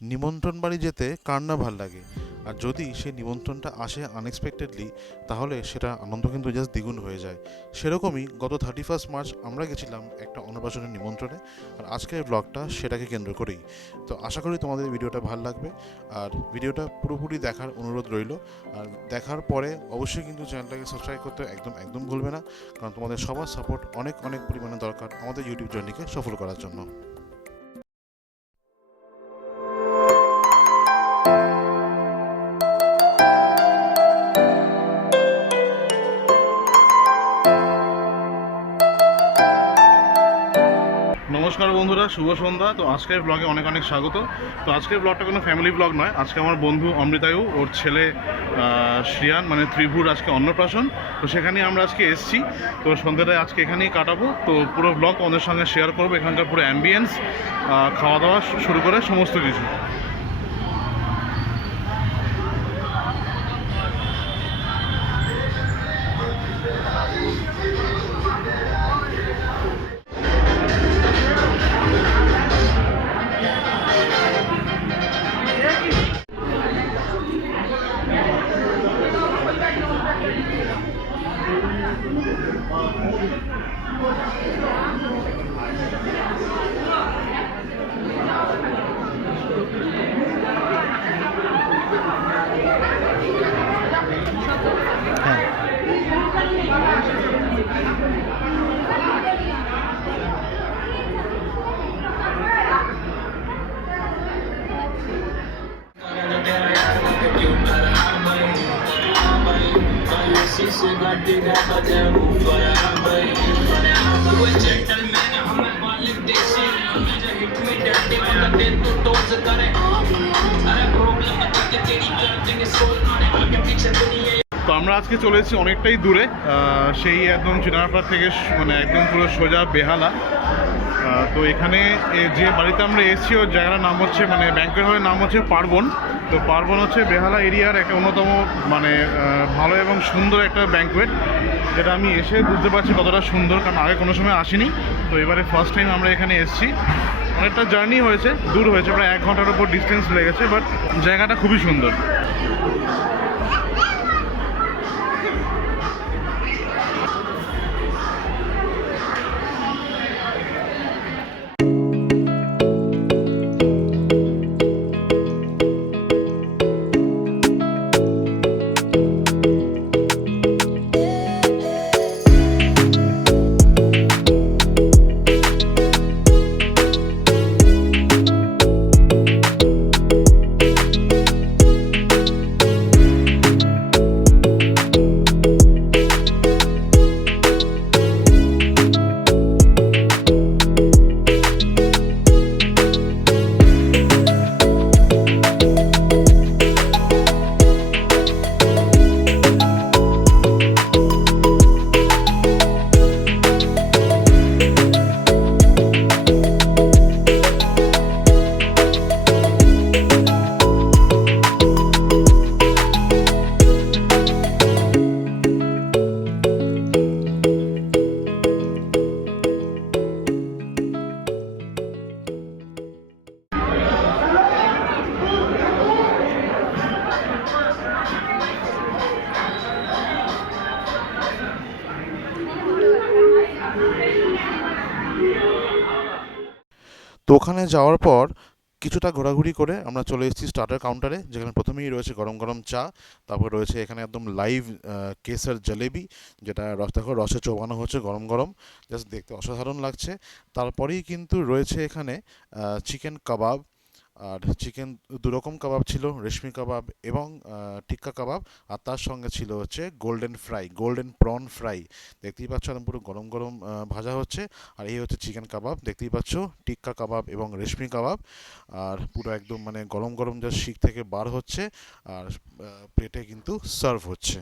নিমন্ত্রণ বাড়ি যেতে কার না ভালো লাগে? আর যদি সেই নিমন্ত্রণটা আসে আনএক্সপেক্টেডলি তাহলে সেটা আনন্দ কিন্তু জাস্ট দ্বিগুণ হয়ে যায়। সেরকমই গত থার্টি ফার্স্ট মার্চ আমরা গেছিলাম একটা অন্নপ্রাশনের নিমন্ত্রণে, আর আজকের ব্লগটা সেটাকে কেন্দ্র করেই। তো আশা করি তোমাদের ভিডিওটা ভালো লাগবে, আর ভিডিওটা পুরোপুরি দেখার অনুরোধ রইল। আর দেখার পরে অবশ্যই কিন্তু চ্যানেলটাকে সাবস্ক্রাইব করতে একদম একদম ভুলবে না, কারণ তোমাদের সবার সাপোর্ট অনেক অনেক পরিমাণে দরকার আমাদের ইউটিউব জার্নিকে সফল করার জন্য। শুভ সন্ধ্যা। তো আজকের ব্লগে অনেক অনেক স্বাগত। তো আজকের ব্লগটা কোনো ফ্যামিলি ব্লগ নয়। আজকে আমার বন্ধু অমৃতায়ু, ওর ছেলে শ্রিয়ান মানে ত্রিভুর আজকে অন্নপ্রাশন। তো সেখানে আমরা আজকে এসেছি। তো সন্ধ্যাটা আজকে এখানেই কাটাবো। তো পুরো ব্লগ ওদের সঙ্গে শেয়ার করব। এখানকার পুরো অ্যাম্বিয়েন্স খাওয়া দাওয়া শুরু করে সমস্ত কিছু। তো আমরা আজকে চলে এসেছি অনেকটাই দূরে সেই একদম চিনারপাড় থেকে মানে একদম পুরো সোজা বেহালা। তো এখানে যে বাড়িতে আমরা এসেছি, ওর জায়গাটার নাম হচ্ছে মানে ব্যাংকের হয়ে নাম হচ্ছে পার্বণ। তো পার্বণ হচ্ছে বেহালা এরিয়ার একটা অন্যতম মানে ভালো এবং সুন্দর একটা ব্যাঙ্কুয়েট যেটা আমি এসে বুঝতে পারছি কতটা সুন্দর, কারণ আগে কোনো সময় আসিনি। তো এবারে ফার্স্ট টাইম আমরা এখানে এসেছি। অনেকটা জার্নি হয়েছে, দূর হয়েছে, প্রায় এক ঘণ্টার উপর ডিস্টেন্স লেগেছে বাট জায়গাটা খুবই সুন্দর। যাওয়ার পর কিছুটা ঘোরাঘুরি করে আমরা চলে এসেছি স্টার্টার কাউন্টারে যেখানে প্রথমেই রয়েছে গরম গরম চা, তারপর রয়েছে এখানে একদম লাইভ কেসার জলেবি, যেটা রস, দেখো রসে চোবানো হচ্ছে গরম গরম জাস্ট দেখতে অসাধারণ লাগছে। তারপরেই কিন্তু রয়েছে এখানে চিকেন কাবাব আর চিকেন দুরকম কাবাব ছিল, রেশমি কাবাব এবং টিক্কা কাবাব। আর তার সঙ্গে ছিল হচ্ছে golden fry, golden prawn fry. দেখতেই পাচ্ছ একদম পুরো গরম গরম ভাজা হচ্ছে। আর এই হচ্ছে চিকেন কাবাব। দেখতেই পাচ্ছ, টিক্কা কাবাব এবং রেশমি কাবাব। আর পুরো একদম মানে গরম গরম যা শিক থেকে বার হচ্ছে। আর প্লেটে কিন্তু সার্ভ হচ্ছে।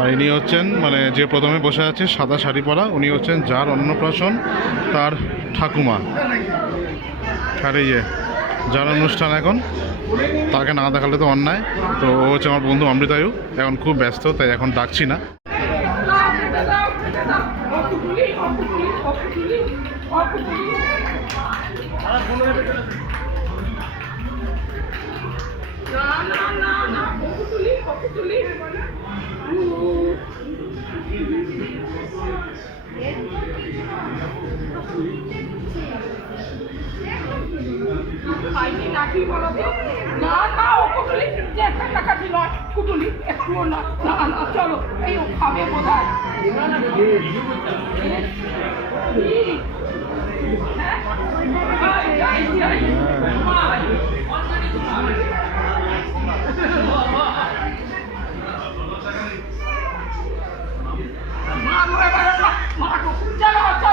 আর ইনি হচ্ছেন মানে যে প্রথমে বসে আছে সাদা শাড়ি পরা, উনি হচ্ছেন যার অন্নপ্রাশন তার ঠাকুমা। আর এই যে, যার অনুষ্ঠান এখন, তাকে না দেখালে তো অন্যায়। তো ও হচ্ছে আমার বন্ধু অমৃতায়ু এখন খুব ব্যস্ত, তাই এখন ডাকছি না। নাকি বলো তো? না না ও কুটুলি যে কাটাকাটি নয় কুটুলি একটুও না না না চলো এই ও খাবে বোধ হয় চলো চলো চলো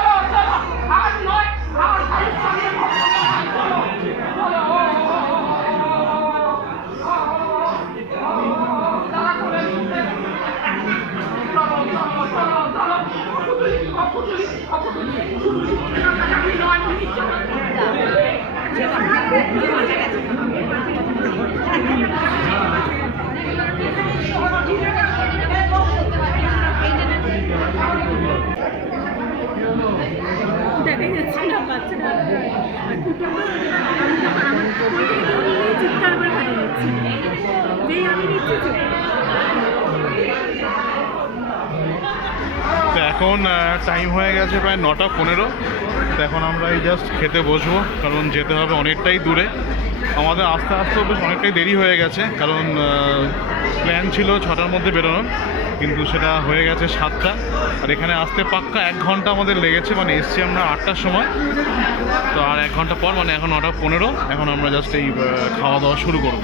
এখন টাইম হয়ে গেছে প্রায় নটা পনেরো। তো এখন আমরা এই জাস্ট খেতে বসবো, কারণ যেতে হবে অনেকটাই দূরে। আমাদের আস্তে আস্তে বেশ অনেকটাই দেরি হয়ে গেছে, কারণ প্ল্যান ছিল ছটার মধ্যে বেরোনোর, কিন্তু সেটা হয়ে গেছে সাতটা। আর এখানে আসতে পাক্কা এক ঘণ্টা আমাদের লেগেছে মানে এসছি আমরা আটটার সময়। তো আর এক ঘণ্টা পর মানে এখন নটা পনেরো, এখন আমরা জাস্ট এই খাওয়া দাওয়া শুরু করব।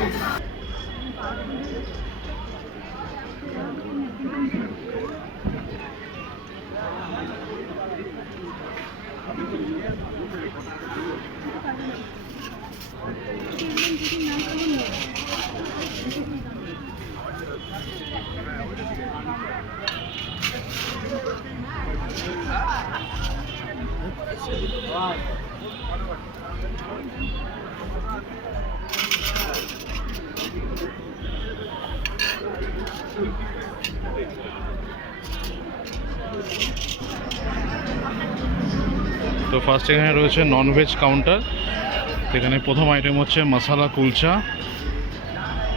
তো ফার্স্ট এখানে রয়েছে ননভেজ কাউন্টার এখানে প্রথম আইটেম হচ্ছে মশালা কুলচা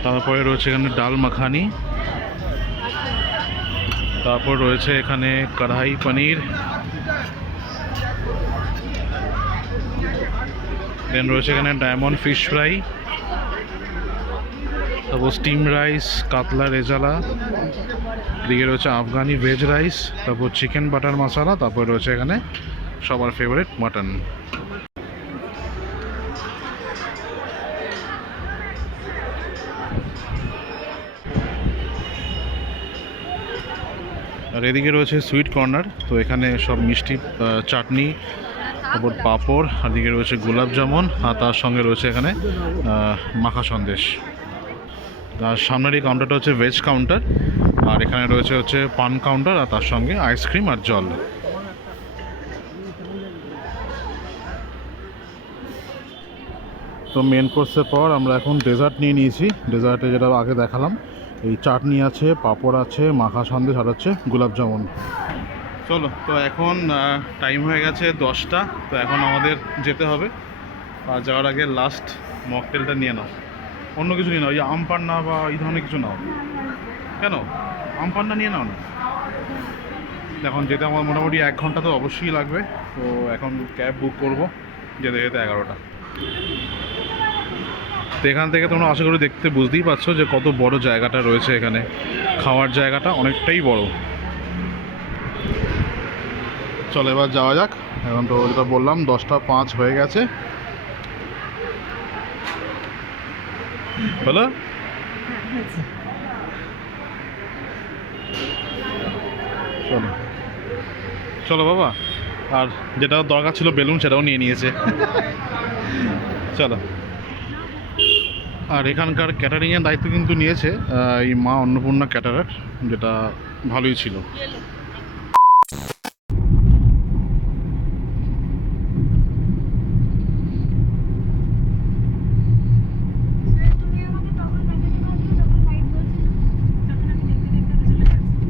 তারপরে রয়েছে এখানে ডাল মাখানি, তারপর রয়েছে এখানে কড়াই পনির দেন রয়েছে এখানে ডায়মন্ড ফিশ ফ্রাই তারপর স্টিম রাইস কাতলা রেজালা, এদিকে রয়েছে আফগানি ভেজ রাইস তারপর চিকেন বাটার মশলা তারপর রয়েছে এখানে সবার ফেভারিট মাটন আর এদিকে রয়েছে সুইট কর্নার তো এখানে সব মিষ্টি চাটনি, তারপর পাঁপড়, আর এদিকে রয়েছে গোলাপ জামুন, আর তার সঙ্গে রয়েছে এখানে মাখা সন্দেশ। আর সামনের এই কাউন্টারটা হচ্ছে ভেজ কাউন্টার আর এখানে রয়েছে হচ্ছে পান কাউন্টার আর তার সঙ্গে আইসক্রিম আর জল। তো মেন কোর্সের পর আমরা এখন ডেজার্ট নিয়ে নিয়েছি। ডেজার্টে যেটা আগে দেখালাম, এই চাটনি আছে, পাঁপড় আছে, মাখা সন্দেশ আর হচ্ছে জামুন। চলো, তো এখন টাইম হয়ে গেছে দশটা, তো এখন আমাদের যেতে হবে। আর যাওয়ার আগে লাস্ট মকটেলটা নিয়ে নাও। অন্য কিছু নিয়ে নাও, এই আম পান্না বা এই ধরনের কিছু নাও। কেন? আম পান্না নিয়ে নাও না। এখন যেতে আমার মোটামুটি এক ঘণ্টা তো অবশ্যই লাগবে, তো এখন ক্যাব বুক করব, যেতে যেতে এগারোটা। তো এখান থেকে তোমরা আশা করি দেখতে বুঝতেই পারছ যে কত বড় জায়গাটা রয়েছে এখানে। খাওয়ার জায়গাটা অনেকটাই বড়। চলো এবার যাওয়া যাক। এখন তো যেটা বললাম, দশটা পাঁচ হয়ে গেছে। হলো চলো। চলো বাবা। আর যেটা দরকার ছিল বেলুন, সেটাও নিয়ে নিয়েছে। চলো। আর এখানকার ক্যাটারিংয়ের দায়িত্ব কিন্তু নিয়েছে এই মা অন্নপূর্ণা ক্যাটারার যেটা ভালোই ছিল তুমি আমাকে তখন মেসেজ করছ তখন লাইভ বলছিল তখন আমি দেখতে দেখতে তো চলে যাচ্ছি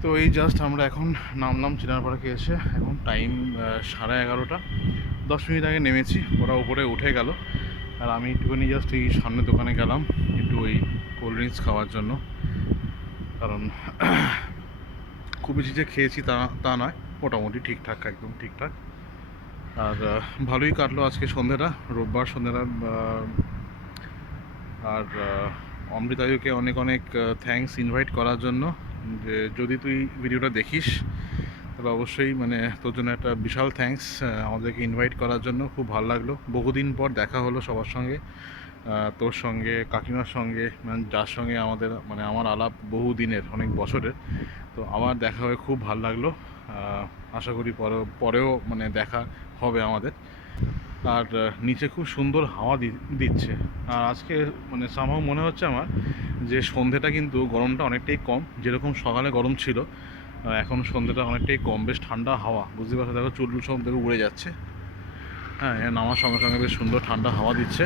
তো এই জাস্ট আমরা এখন নামলাম চিনারপাড়াকে এসে এখন টাইম সাড়ে এগারোটা। দশ মিনিট আগে নেমেছি, ওরা উপরে উঠে গেল। আর আমি একটুখানি জাস্ট এই সামনের দোকানে গেলাম, একটু ওই কোল্ড ড্রিঙ্কস খাওয়ার জন্য। কারণ খুব বেশি যে খেয়েছি তা তা নয়, মোটামুটি ঠিকঠাক, একদম ঠিকঠাক। আর ভালোই কাটলো আজকে সন্ধ্যেটা, রোববার সন্ধ্যেটা আর অমৃতায়ুকে অনেক অনেক থ্যাঙ্কস ইনভাইট করার জন্য। যে যদি তুই ভিডিওটা দেখিস, তাহলে অবশ্যই মানে তোর জন্য একটা বিশাল থ্যাঙ্কস আমাদেরকে ইনভাইট করার জন্য। খুব ভালো লাগল। বহুদিন পর দেখা হলো সবার সঙ্গে। তোর সঙ্গে, কাকিমার সঙ্গে মানে যার সঙ্গে আমাদের মানে আমার আলাপ বহু দিনের অনেক বছরের। তো আমার দেখা হয়ে খুব ভালো লাগল। আশা করি পরেও মানে দেখা হবে আমাদের। আর নিচে খুব সুন্দর হাওয়া দিচ্ছে। আর আজকে মানে সামহাও মনে হচ্ছে আমার যে সন্ধেটা কিন্তু গরমটা অনেকটাই কম। যেরকম সকালে গরম ছিল এখন সন্ধেটা অনেকটাই কম। বেশ ঠান্ডা হাওয়া। বুঝতে পারছ? দেখো চুল সব দেখো উড়ে যাচ্ছে। হ্যাঁ নামার সঙ্গে সঙ্গে বেশ সুন্দর ঠান্ডা হাওয়া দিচ্ছে।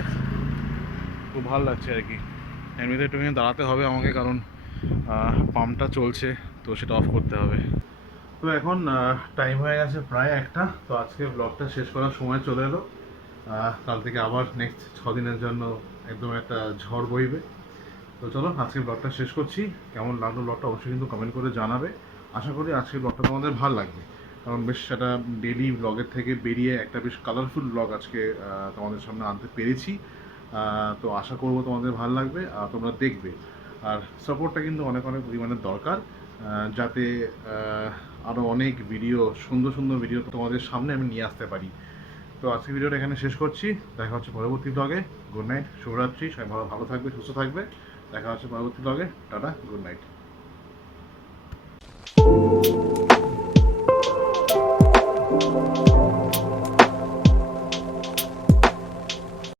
খুব ভালো লাগছে আর কি। এমনিতে একটু দাঁড়াতে হবে আমাকে কারণ পাম্পটা চলছে, তো সেটা অফ করতে হবে। তো এখন টাইম হয়ে গেছে প্রায় একটা। তো আজকে ব্লগটা শেষ করার সময় চলে এলো। কাল থেকে আবার নেক্সট ছ দিনের জন্য একদম একটা ঝড় বইবে। তো চলো আজকে ব্লগটা শেষ করছি। কেমন লাগল ব্লগটা অবশ্যই কিন্তু কমেন্ট করে জানাবে। আশা করি আজকের ব্লগটা তোমাদের ভালো লাগবে। কারণ বেশ সেটা ডেলি ব্লগের থেকে বেরিয়ে একটা বেশ কালারফুল ব্লগ আজকে তোমাদের সামনে আনতে পেরেছি। তো আশা করব তোমাদের ভালো লাগবে, আর তোমরা দেখবে। আর সাপোর্টটা কিন্তু অনেক অনেক পরিমাণে দরকার। যাতে আরও অনেক ভিডিও সুন্দর সুন্দর ভিডিও তোমাদের সামনে আমি নিয়ে আসতে পারি। তো আজকে ভিডিওটা এখানে শেষ করছি। দেখা হচ্ছে পরবর্তী ব্লগে গুড নাইট শুভরাত্রি, সবাই ভালো ভালো থাকবে, সুস্থ থাকবে। দেখা হচ্ছে পরবর্তী ব্লগে টাটা গুড নাইট